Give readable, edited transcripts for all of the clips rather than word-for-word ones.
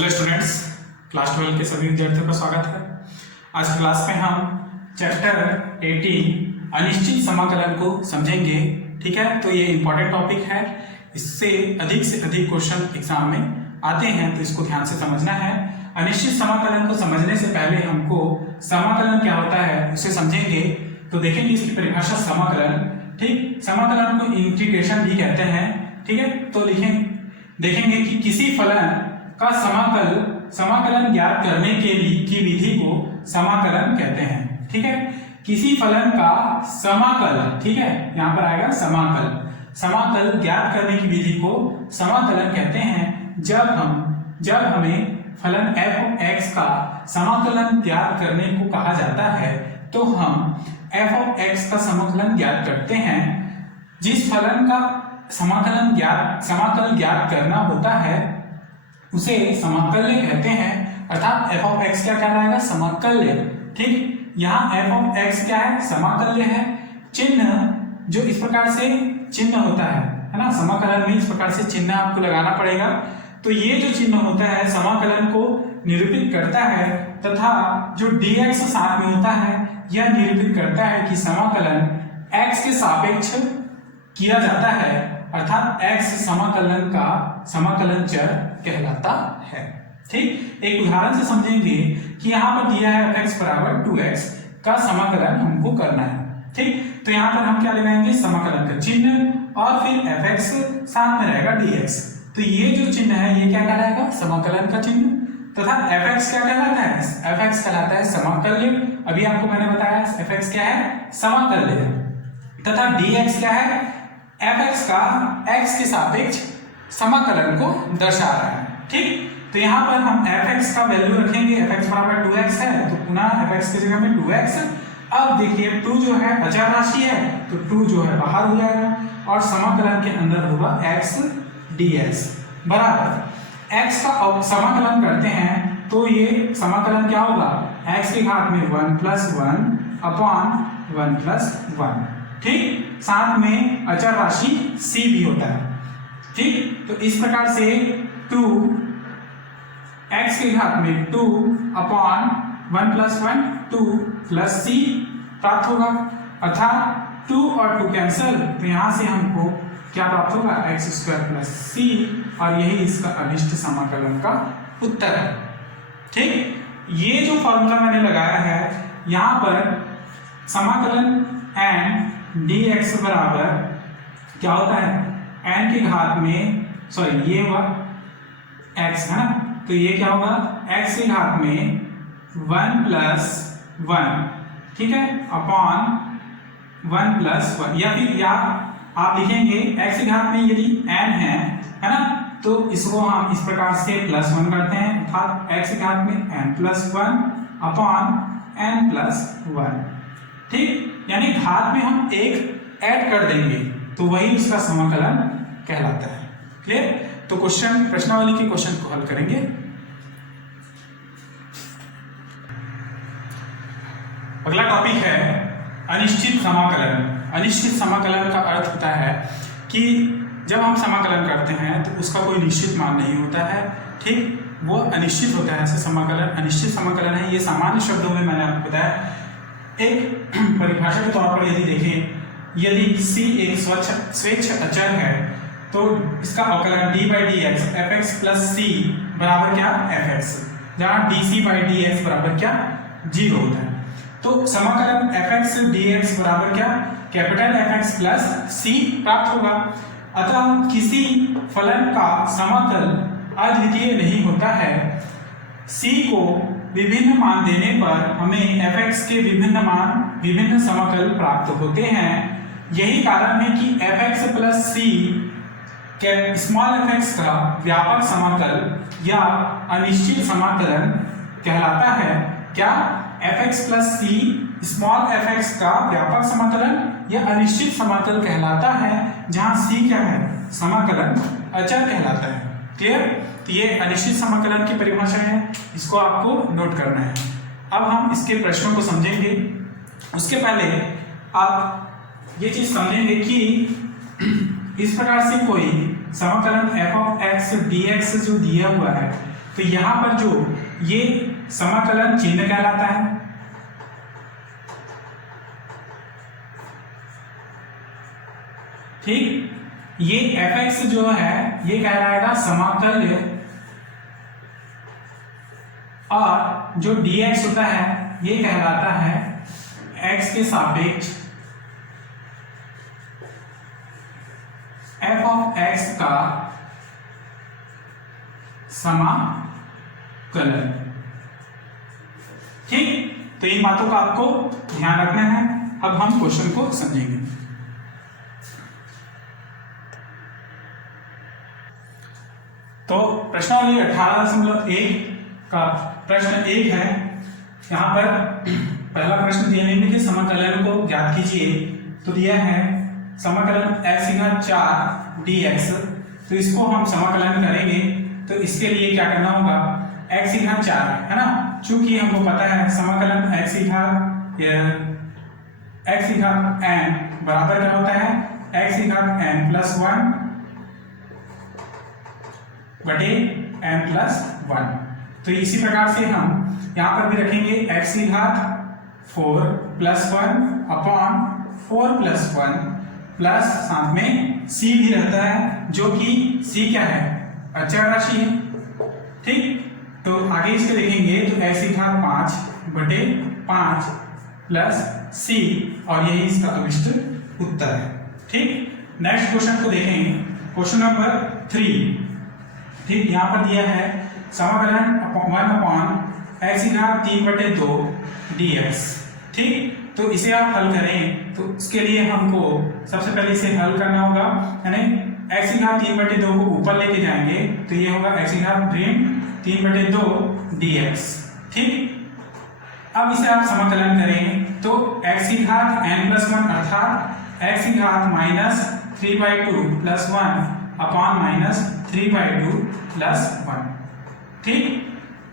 Hello students, class 12 के सभी विद्यार्थियों का स्वागत है। आज की क्लास में हम चैप्टर 18 अनिश्चित समाकलन को समझेंगे। ठीक है, तो ये इंपॉर्टेंट टॉपिक है, इससे अधिक क्वेश्चन एग्जाम में आते हैं, तो इसको ध्यान से समझना है। अनिश्चित समाकलन को समझने से पहले हमको समाकलन क्या होता है उसे समझेंगे। तो देखेंगे इसकी परिभाषा समाकलन। ठीक, समाकलन को इंटीग्रेशन भी कहते हैं। ठीक है, तो देखेंगे कि किसी फलन का समाकलन ज्ञात करने की विधि को समाकलन कहते हैं। ठीक है, किसी फलन का समाकल, ठीक है, यहां पर आएगा समाकल ज्ञात करने की विधि को समाकलन कहते हैं। जब हमें फलन f(x) का समाकलन ज्ञात करने को कहा जाता है तो हम f(x) का समाकलन ज्ञात करते हैं। जिस फलन का समाकल ज्ञात करना होता है उसे समाकल्य कहते हैं, अर्थात f(x) क्या कहलाएगा? समाकल्य। ठीक, यहाँ f(x) क्या है? समाकल्य है। चिन्ह जो इस प्रकार से चिन्ह होता है ना, समाकलन में इस प्रकार से चिन्ह आपको लगाना पड़ेगा। तो ये जो चिन्ह होता है समाकलन को निरूपित करता है, तथा जो dx साथ में होता है यह निरूपित करता है कि समाकलन x के सापेक्ष किया जाता है, अर्थात x समाकलन का समाकलन चर कहलाता है। ठीक, एक उदाहरण से समझेंगे कि यहाँ पर दिया है f(x) = 2x का समाकलन हमको करना है। ठीक, तो यहाँ पर हम क्या लगाएंगे? समाकलन का चिन्ह और फिर f(x) साथ में रहेगा dx। तो ये जो चिन्ह है ये क्या कहलाएगा? समाकलन का चिन्ह। तथा f(x) क्या कहलाता है? f(x) कहलाता है समाकल्य। अभी आपको मैंने बताया f(x) क्या है? समाकल्य है। तथा dx क्या है? f(x) का x के सापेक्ष समाकलन को दर्शा रहा है। ठीक, तो यहाँ पर हम f(x) का वैल्यू रखेंगे। f(x) = 2x है, तो पुनः f(x) की जगह में 2x। अब देखिए 2 जो है अचर राशि है, तो 2 जो है बाहर हो जाएगा और समाकलन के अंदर होगा x dx बराबर x का समाकलन करते हैं तो ये समाकलन क्या होगा? x की घात में 1 + 1 अपॉन 1 + 1। ठीक, साथ में अचर राशि c भी होता है। ठीक, तो इस प्रकार से 2 x की घात में 2 अपॉन 1 + 1 2 + c प्राप्त होगा, अर्थात 2 और 2 कैंसिल, तो यहां से हमको क्या प्राप्त होगा? x² + c, और यही इसका अनिष्ट समाकलन का उत्तर है। ठीक, ये जो फॉर्मूला मैंने लगाया है यहां पर समाकलन n dx बराबर क्या होता है? n की घात में ये हुआ x है ना, तो ये क्या होगा? x की घात में 1 + 1, ठीक है, अपॉन 1 + 1, या आप लिखेंगे x की घात में यदि n है ना, तो इसको हम इस प्रकार से +1 करते हैं, अर्थात x की घात में n + 1 अपॉन n + 1। ठीक, यानी घात में हम एक ऐड कर देंगे तो वही उसका समाकलन कहलाता है। क्लियर? तो प्रश्नावली के क्वेश्चन को हल करेंगे। अगला टॉपिक है अनिश्चित समाकलन। अनिश्चित समाकलन का अर्थ होता है कि जब हम समाकलन करते हैं तो उसका कोई निश्चित मान नहीं होता है। ठीक, वो अनिश्चित होता है, ऐसे समाकलन अनिश्चित समाकलन है। ये सामान्य शब्दों में मैंने आपको बताया। एक परिभाषा के तौर पर यदि देखें, यदि c एक स्वेच्छ अचर है तो इसका अवकलन d/dx f(x) + c बराबर क्या? f(x), जहां dc/dx बराबर क्या? 0 होता है। तो समाकलन f(x) dx बराबर क्या? कैपिटल F(x) + c प्राप्त होगा। अतः किसी फलन का समाकल अद्वितीय नहीं होता है। c को विभिन्न मान देने पर हमें f(x) के विभिन्न समाकल प्राप्त होते हैं। यही कारण है कि f(x) + c f(x) का व्यापक समाकल या अनिश्चित समाकलन कहलाता है। क्या? f(x) + c f(x) का व्यापक समाकलन या अनिश्चित समाकल कहलाता है, जहां c क्या है? समाकलन अचर कहलाता है। क्लियर? तो ये अनिश्चित समाकलन की परिभाषा है, इसको आपको नोट करना है। अब हम इसके प्रश्नों को समझेंगे। उसके पहले आप ये चीज समझेंगे कि इस प्रकार से कोई समाकलन f(x) dx जो दिया हुआ है तो यहां पर जो ये समाकलन चिन्ह कहलाता है, ठीक। ये fx जो है ये कहलाएगा समाकल्य, और जो dx होता है ये कहलाता है x के सापेक्ष f ऑफ x का समाकलन, ठीक। तो इन बातों का आपको ध्यान रखना है। अब हम क्वेश्चन को समझेंगे। तो प्रश्नावली 18.1 का प्रश्न 1 है। यहाँ पर पहला प्रश्न दिया है कि समाकलन को ज्ञात कीजिए। तो दिया है समाकलन x⁴ dx। तो इसको हम समाकलन करेंगे, तो इसके लिए क्या करना होगा, x⁴ है ना, चूंकि हमको पता है समाकलन x⁴ n बराबर क्या होता है, x⁴n + 1 बटे n+1। तो इसी प्रकार से हम यहाँ पर भी रखेंगे x⁴ 4+1 अपॉन 4+1 प्लस साथ में c भी रहता है, जो कि c क्या है, अचर राशि है, ठीक। तो आगे इसके देखेंगे तो x⁴ 5 बटे 5 प्लस c, और यही इसका अभिष्ट उत्तर है, ठीक। नेक्स्ट क्वेश्चन को देखेंगे, क्वेश्चन नंबर 3, ठीक। यहाँ पर दिया है समाकलन 1/x⁴ 3/2 dx, ठीक। तो इसे आप हल करें, तो इसके लिए हमको सबसे पहले इसे हल करना होगा, यानी x⁴ 3/2 को ऊपर लेके जाएंगे, तो ये होगा x⁴ 3/2 dx, ठीक। अब इसे आप समाकलन करें तो x⁴n+1 अर्थात x⁴ -3/2 + 1 अपॉन -3/2 + 1, ठीक।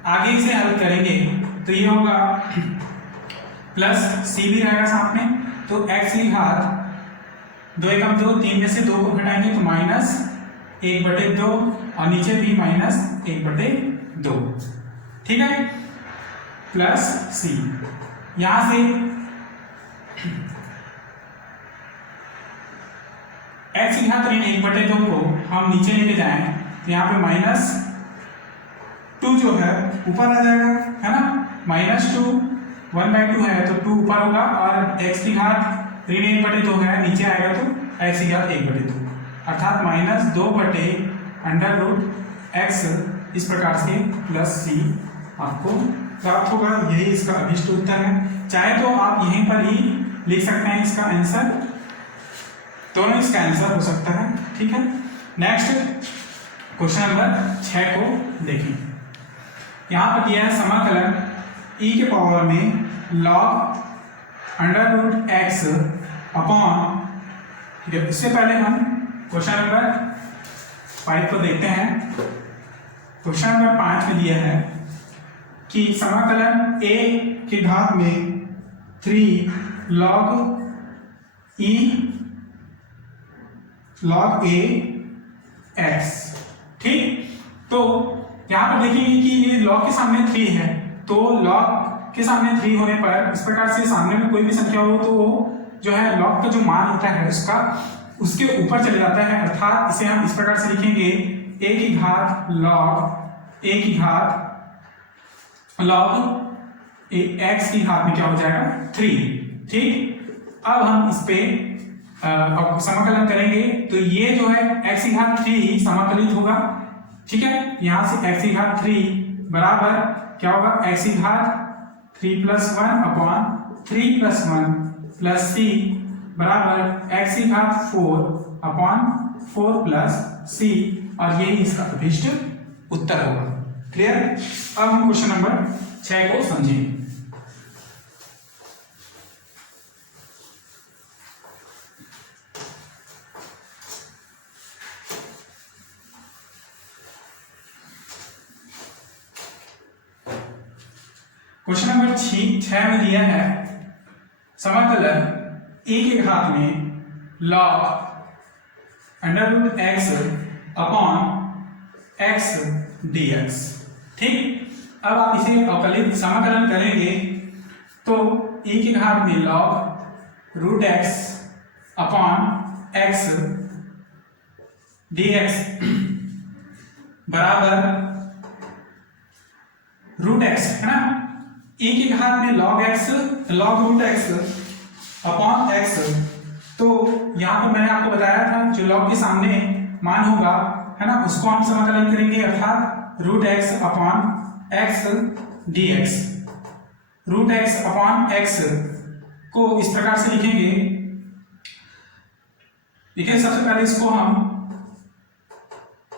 आगे इसे हल करेंगे तो ये होगा प्लस c भी रहेगा साथ में, तो x⁴ 2 एकम 2, 3 में से 2 को घटाएंगे तो -1/2, और नीचे भी -1/2, ठीक है, प्लस c। यहां से x⁴ 1/2 को हम नीचे लेके जाएं तो यहाँ पे -2 जो है ऊपर आ जाएगा, है ना, -2 1/2 है तो 2 ऊपर होगा, और x⁴ 1/2 है नीचे आएगा तो x⁴ 1/2, अर्थात -2/√x, इस प्रकार से प्लस c आपको प्राप्त होगा। यही इसका अभिष्ट उत्तर है। चाहे तो आप यहीं पर ही लिख सकते हैं इसका आंसर, दोनों इसका आंसर हो सकता है, ठीक है। नेक्स्ट क्वेश्चन नंबर 6 को देखें। यहाँ पर दिया है समाकलन e के पावर में log √x अपॉन, ठीक है। इससे पहले हम क्वेश्चन नंबर 5 को देखते हैं। क्वेश्चन नंबर 5 में दिया है कि समाकलन a की घात में 3 log a x, ठीक। तो यहां पर देखेंगे कि ये log के सामने 3 है, तो log के सामने 3 होने पर इस प्रकार से सामने में कोई भी संख्या हो तो वो जो है log का जो मान होता है उसका उसके ऊपर चले जाता है, अर्थात इसे हम इस प्रकार से लिखेंगे a की घात log x की घात में क्या हो जाएगा 3, ठीक। अब हम इस पे समाकलन करेंगे तो ये जो है x⁴ 3 ही समाकलित होगा, ठीक है। यहां से x⁴ 3 बराबर क्या होगा, x⁴ 3 + 1 अपॉन 3 + 1 प्लस c बराबर x⁴ 4 अपॉन 4 प्लस c, और यही इसका अभिष्ट उत्तर होगा। क्लियर। अब हम क्वेश्चन नंबर 6 को समझेंगे। क्वेश्चन नंबर 6 में दिया है समाकलन a के घात में log √x upon x dx, ठीक, अब आप इसे अवकलित समाकलन करेंगे तो e की घात में log root x upon x dx बराबर रूट एक्स है ना, e की घात में log root x upon x. तो यहां पर मैंने आपको बताया था जो log के सामने मान होगा है ना, उसको हम समाकलन करेंगे, अर्थात root x upon x dx। Root x upon x को इस प्रकार से लिखेंगे, देखिए सबसे पहले इसको हम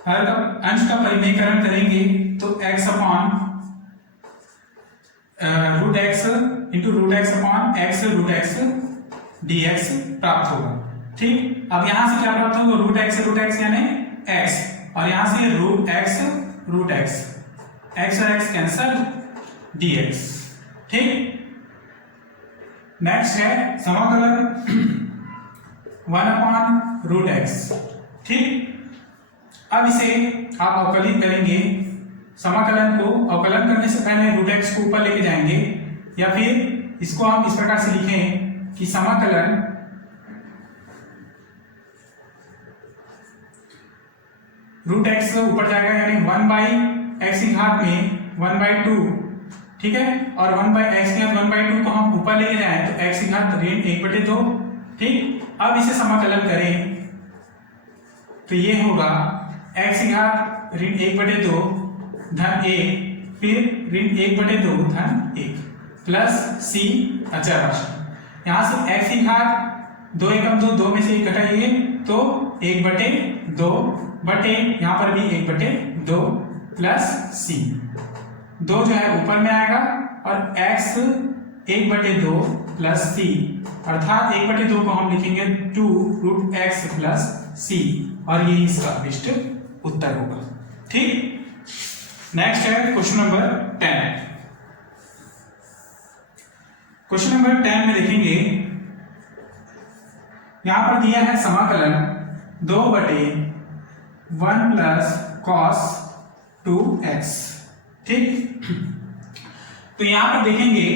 हर अंश का परिमेयकरण करेंगे तो x upon root x into root x upon x root x dx प्राप्त होगा। ठीक, अब यहां से क्या प्राप्त होगा, रूट एक्स यानी x, और यहां से रूट एक्स और x कैंसल dx। ठीक, नेक्स्ट है समाकलन 1 अपॉन रूट एक्स। ठीक, अब इसे आप अवकलित करेंगे, समाकलन को अवकलन करने से पहले रूट एक्स को ऊपर लेके जाएंगे, या फिर इसको हम इस प्रकार से लिखें कि समाकलन रूट एक्स ऊपर जाएगा यानी 1/x की घात में 1/2, ठीक है, और 1/x की घात 1/2 को हम ऊपर लेके जाएं तो x की घात ऋण 1/2। ठीक, अब इसे समाकलन करें तो ये होगा x की घात ऋण 1/2 धन 1, फिर ऋण 1/2 धन 1 प्लस c अचर राशि। यहां से x की घात 2 एकम 2, 2 में से 1 घटाइए तो 1/2 बटे यहाँ पर भी 1/2 प्लस c, 2 जो है ऊपर में आएगा और x 1/2 प्लस c, अर्थात 1/2 को हम लिखेंगे 2 रूट एक्स प्लस c, और यही इसका अभिष्ट उत्तर होगा। ठीक, नेक्स्ट है क्वेश्चन नंबर 10। क्वेश्चन नंबर 10 में देखेंगे, यहां पर दिया है समाकलन 2/1 प्लस कॉस 2x। ठीक, तो यहां पर देखेंगे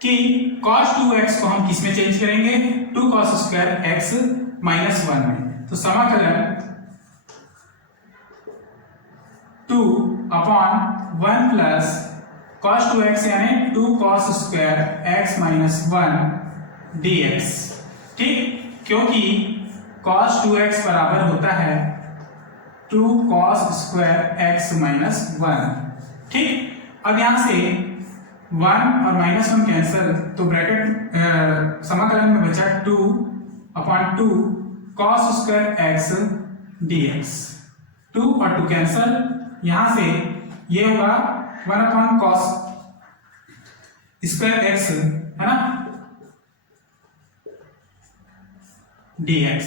कि cos 2x को हम किस में चेंज करेंगे, 2 cos स्क्वायर x माइनस 1 में। तो समाकलन 2 अपॉन 1 प्लस cos 2x यानी 2 cos square x minus 1 dx। ठीक, क्योंकि cos 2x बराबर होता है 2 cos स्क्वायर x माइनस 1। ठीक, अब यहां से 1 और -1 कैंसल, तो ब्रैकेट समाकलन में बचा 2 upon 2 cos square x dx। 2 और 2 कैंसल, यहां से ये होगा 1 अपॉन cos स्क्वायर x है ना dx।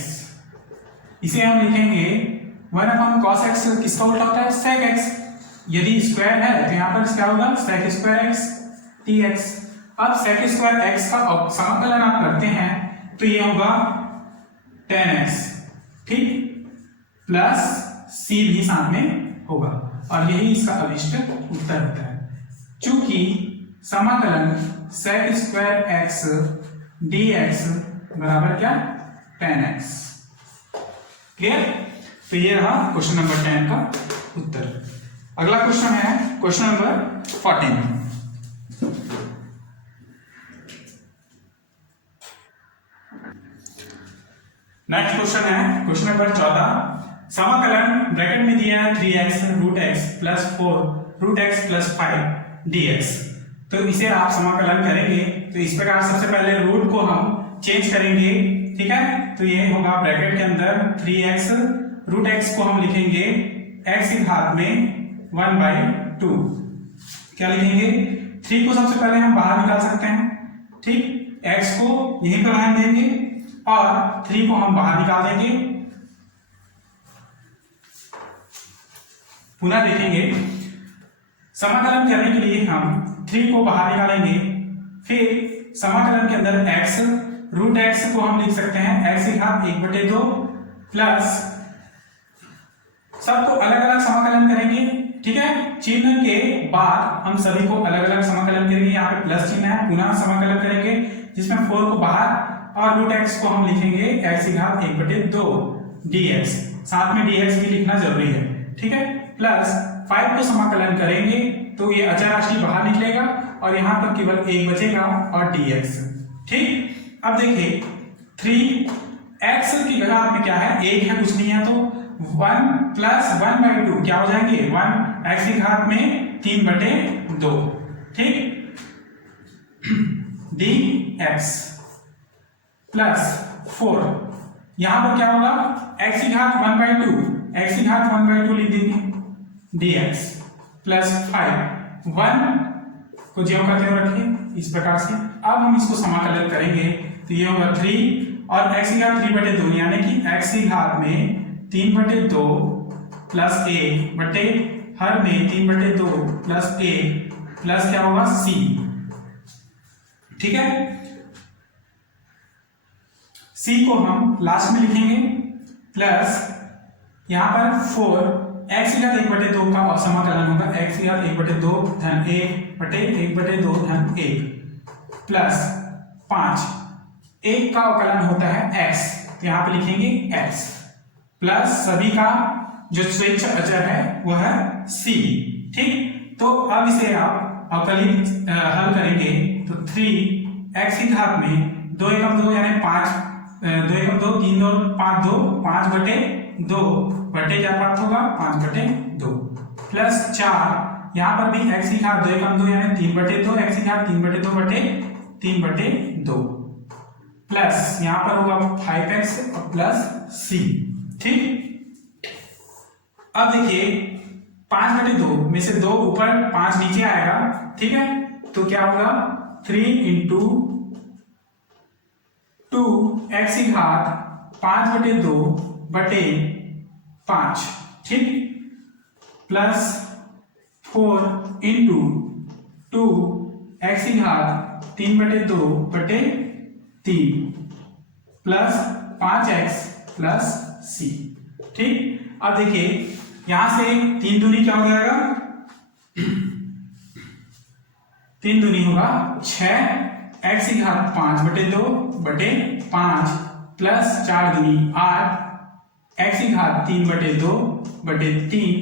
इसे हम लिखेंगे 1 अपॉन cos x किसका उल्टा होता है, sec x। यदि स्क्वायर है तो यहां पर क्या होगा, sec स्क्वायर x dx। अब sec स्क्वायर x का समाकलन आप करते हैं तो ये होगा 10x, ठीक, प्लस c भी साथ में होगा, और यही इसका अभिष्ट उत्तर होता है। चूंकि समाकलन sec स्क्वायर x dx बराबर क्या, 10x। क्लियर, तो ये रहा क्वेश्चन नंबर 10 का उत्तर। अगला क्वेश्चन है क्वेश्चन नंबर 14। नेक्स्ट क्वेश्चन है क्वेश्चन नंबर 14। समाकलन ब्रैकेट में दिया है 3x root x plus 4 root x plus 5 dx। तो इसे आप समाकलन करेंगे तो इस प्रकार सबसे पहले रूट को हम चेंज करेंगे। ठीक है, तो ये होगा ब्रैकेट के अंदर 3x रूट एक्स को हम लिखेंगे x की घात में 1/2। क्या लिखेंगे, 3 को सबसे पहले हम बाहर निकाल सकते हैं। ठीक, x को यहीं पर रहने देंगे और 3 को हम बाहर निकाल देंगे। पुनः देखेंगे, समाकलन करने के लिए हम 3 को बाहर निकालेंगे, फिर समाकलन के अंदर x रूट x को हम लिख सकते हैं x की घात 1/2 प्लस, सबको अलग अलग समाकलन करेंगे। ठीक है। चिन्ह के बाद हम सभी को अलग अलग समाकलन करेंगे। यहाँ पे प्लस चिन्ह है, पुनः समाकलन करेंगे जिसमें 4 को बाहर और रूट x को हम लिखेंगे x की घात 1/2 dx, साथ में dx भी लिखना जरूरी है, ठीक है। प्लस 5 को समाकलन करेंगे तो ये अचर राशि बाहर निकलेगा और यहाँ पर केवल 1 बचेगा और dx, ठीक। अब देखिए 3x की घात में क्या है, 1 है, कुछ नहीं है, तो 1 प्लस 1/2 क्या हो जाएंगे, 1 x की घात में 3/2, ठीक। dx प्लस 4, यहां पर क्या होगा, x की घात 1/2, x की घात 1/2 लिख देंगे, dx प्लस 5, 1 को ज्यों का त्यों रखिए इस प्रकार से। अब हम इसको समाकलन करेंगे तो ये होगा 3 और x की घात 3/2 यानी कि x की घात में 3/2 प्लस 1 बटे हर में 3/2 प्लस 1 प्लस क्या होगा c, ठीक है। c को हम लास्ट में लिखेंगे प्लस यहां पर 4 x की घात 1/2 का समाकलन होगा, x की घात 1/2 धन 1 बटे 1/2 धन 1 प्लस 5, 1 का अवकलन होता है x, तो यहां पे लिखेंगे x प्लस सभी का जो स्वेच्छ अचर है वह है c, ठीक। तो अब इसे आप अवकलित हल करेंगे तो 3x की घात में 2 एकम 2 यानी 5, 2 एकम 2 3 2 5 2 5/2 बटे क्या प्राप्त होगा, 5/2 प्लस 4, यहाँ पर भी x की घात 2 एकम 2 यानी 3/2, x की घात 3/2 बटे 3/2 प्लस यहाँ पर होगा 5x प्लस c, ठीक। अब देखिए 5/2 में से 2 ऊपर 5 नीचे आएगा, ठीक है, तो क्या होगा 3 इंटू 2x की घात 5/2 बटे 5, ठीक, प्लस 4 इंटू 2x की घात 3/2 बटे 3 प्लस 5x प्लस c, ठीक। अब देखिए यहां से 3 दूनी क्या हो जाएगा, 3 दूनी होगा 6, x की घात 5/2 बटे 5 प्लस 4 दूनी 8, x की घात 3/2 बटे 3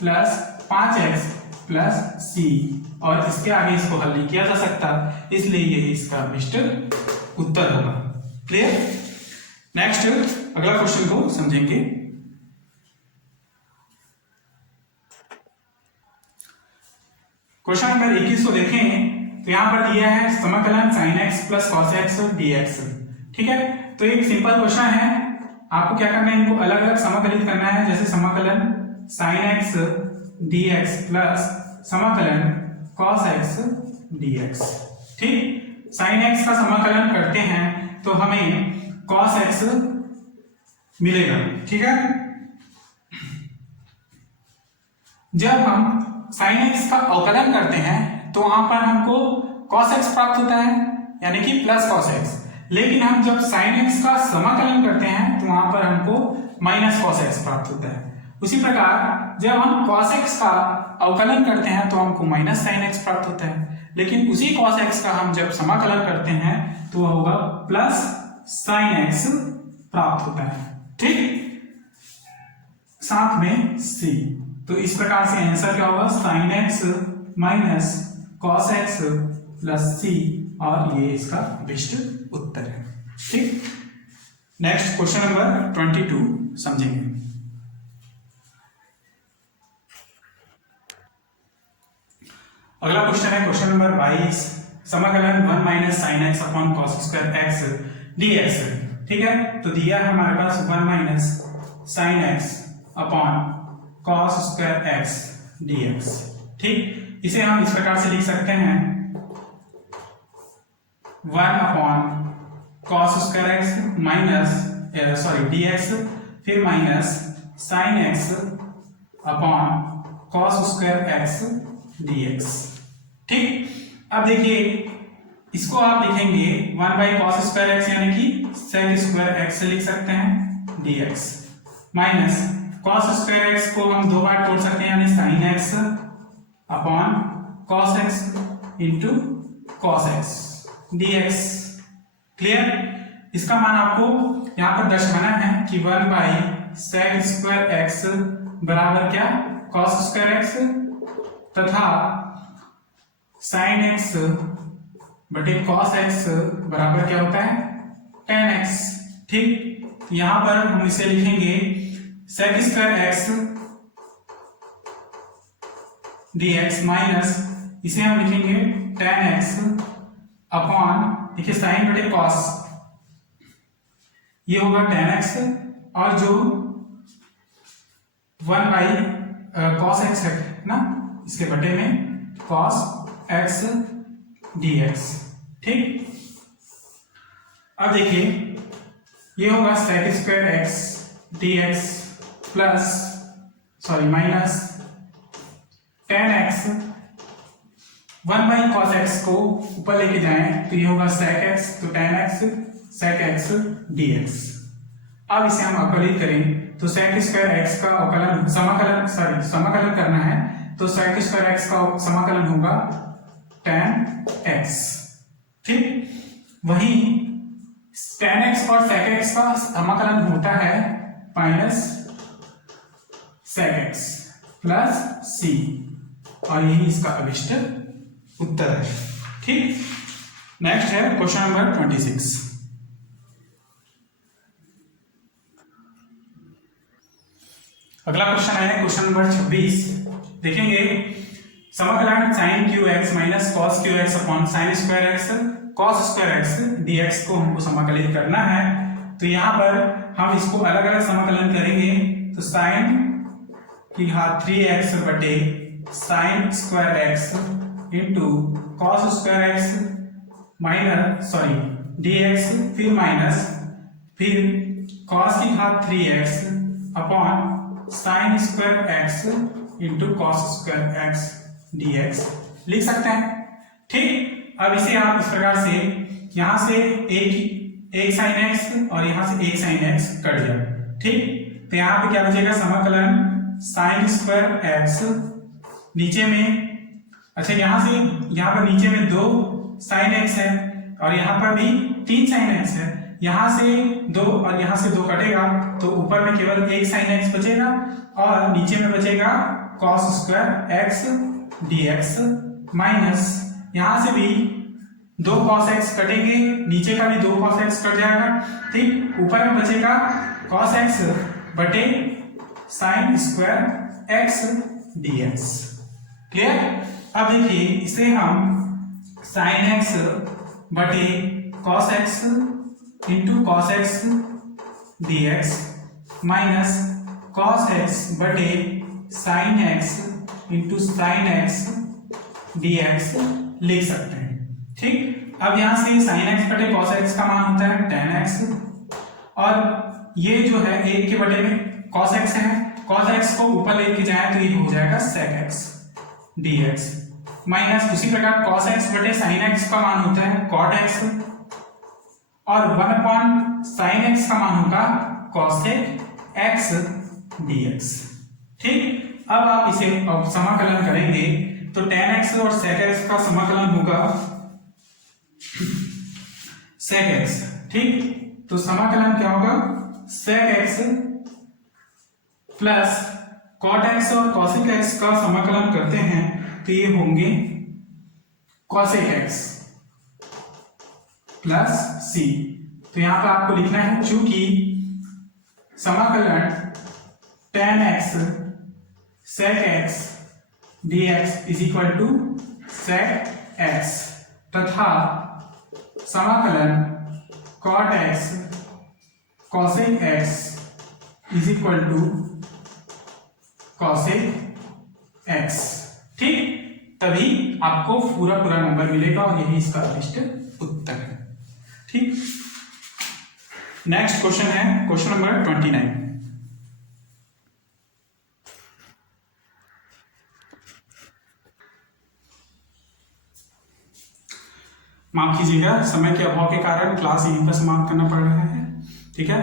प्लस 5x प्लस c, और इसके आगे इसको हल नहीं किया जा सकता, इसलिए ये इसका बेस्ट उत्तर होगा। क्लियर। नेक्स्ट अगला क्वेश्चन को समझेंगे। क्वेश्चन नंबर 21 को देखें तो यहां पर दिया है समाकलन sin x plus cos x dx, ठीक है। तो एक सिंपल क्वेश्चन है, आपको क्या करना है, इनको अलग अलग समाकलित करना है, जैसे समाकलन sin x dx प्लस समाकलन cos x dx, ठीक। sin x का समाकलन करते हैं तो हमें cos x मिलेगा, ठीक है। जब हम sin x का अवकलन करते हैं तो वहां पर हमको cos x प्राप्त होता है यानी कि प्लस cos x, लेकिन हम जब sin x का समाकलन करते हैं तो वहां पर हमको माइनस cos x प्राप्त होता है। उसी प्रकार जब हम cos x का अवकलन करते हैं तो हमको माइनस sin x प्राप्त होता है, लेकिन उसी cos x का हम जब समाकलन करते हैं तो वह होगा प्लस sin x प्राप्त होता है, ठीक, साथ में c। तो इस प्रकार से आंसर क्या होगा, sin x minus cos x plus c, और ये इसका बेस्ट उत्तर है, ठीक। नेक्स्ट क्वेश्चन नंबर 22 समझेंगे। अगला क्वेश्चन है क्वेश्चन नंबर 22, समाकलन 1 minus sin x upon cos square x dx, ठीक है। तो दिया है हमारे पास 1 minus sin x upon cos square x dx, ठीक। इसे हम इस प्रकार से लिख सकते हैं 1 upon cos square x minus dx, फिर minus sin x upon cos square x dx, ठीक। अब देखिए इसको आप लिखेंगे 1 बाई cos स्क्वायर x यानी कि sec स्क्वायर x से लिख सकते हैं dx, minus cos square x को हम दो बार तोड़ सकते हैं, यानी sine x upon cos x into cos x dx। Clear? इसका मान आपको यहाँ पर दर्शाना है कि 1 बाई सेक स्क्वायर एक्स बराबर क्या, कॉस स्क्वायर एक्स, तथा साइन एक्स बटे कॉस एक्स बराबर क्या होता है, टेन एक्स। ठीक, यहां पर हम इसे लिखेंगे sec square x dx minus इसे हम लिखेंगे टेन एक्स अपॉन, देखिए साइन बटे कॉस, ये होगा टेन एक्स, और जो 1 बाई कॉस एक्स है ना, इसके बटे में कॉस एक्स dx। ठीक, अब देखिए ये होगा sec square x dx plus sorry minus tan x, 1 by cos x को ऊपर लेके जाएं तो ये होगा सेक एक्स, तो tan x sec x dx। अब इसे हम अवकलित करें तो सेक स्क्वायर एक्स का अवकलन समाकलन करना है, तो सेक स्क्वायर एक्स का समाकलन होगा टेन एक्स। ठीक, वही टेन एक्स और सेक एक्स का समाकलन होता है माइनस सेक एक्स प्लस सी, और यही इसका अभिष्ट उत्तर है। ठीक, नेक्स्ट है क्वेश्चन नंबर 26। अगला क्वेश्चन है क्वेश्चन नंबर 26। देखेंगे समाकलन sine cube x minus cos cube x upon sine square x cos square x dx को हमको समाकलित करना है। तो यहाँ पर हम इसको अलग अलग समाकलन करेंगे, तो साइन की घात 3x बटे sine square x into cos square x minus sorry dx, फिर माइनस फिर कॉस की घात 3x upon sine square x into cos square x dx लिख सकते हैं। ठीक, अब इसे आप इस प्रकार से यहां से एक साइन एक्स और यहां से एक साइन एक्स कट जाए। ठीक, तो यहां पे क्या बचेगा, समाकलन साइन स्क्वायर एक्स नीचे में, अच्छा यहां पर नीचे में दो साइन एक्स है और यहां पर भी तीन साइन एक्स है, यहां से दो और यहां से दो कटेगा तो ऊपर में केवल एक साइन एक्स बचेगा और नीचे में बचेगा cos square x dx minus यहां से भी दो कॉस एक्स कटेंगे, नीचे का भी दो कॉस एक्स कट जाएगा। ठीक, ऊपर में बचेगा कॉस एक्स बटे sine square x dx। Clear? अब देखिए इसे हम साइन एक्स बटे cos x into cos x dx minus cos x बटे sine x into sine x dx लिख सकते हैं। ठीक, अब यहां से साइन एक्स बटे कॉस एक्स का मान होता है टेन एक्स, और ये जो है एक के बटे में कॉस एक्स है, कॉस एक्स को ऊपर लेके जाए तो ये हो जाएगा सेक एक्स dx माइनस उसी प्रकार कॉस एक्स बटे साइन एक्स का मान होता है कॉट एक्स, और 1 अपॉन साइन एक्स का मान होगा कॉसेक एक्स dx। ठीक, अब आप इसे समाकलन करेंगे तो tan x और sec x का समाकलन होगा sec x। ठीक, तो समाकलन क्या होगा, sec x plus cot x और cosec x का समाकलन करते हैं तो ये होंगे cosec x प्लस c। तो यहां पर आपको लिखना है चूंकि समाकलन tan x sec x dx is equal to sec x तथा समाकलन cot x cosec x is equal to cosec x। ठीक, तभी आपको पूरा नंबर मिलेगा और यही इसका अभिष्ट उत्तर है। ठीक, नेक्स्ट क्वेश्चन है क्वेश्चन नंबर 29। माफ कीजिएगा, समय के अभाव के कारण क्लास यहीं पर समाप्त करना पड़ रहा है। ठीक है,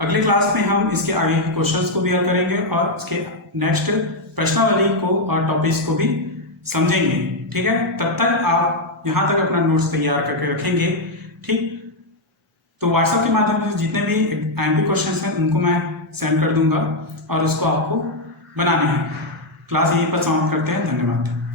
अगले क्लास में हम इसके आगे के क्वेश्चंस को भी हल करेंगे और इसके नेक्स्ट प्रश्नावली को और टॉपिक्स को भी समझेंगे। ठीक है, तब तक आप यहाँ तक अपना नोट्स तैयार करके रखेंगे। ठीक, तो व्हाट्सएप के माध्यम से जितने भी एमपी क्वेश्चंस हैं उनको मैं सेंड कर दूंगा और उसको आपको बनाना है। क्लास यहीं पर समाप्त करते हैं। धन्यवाद।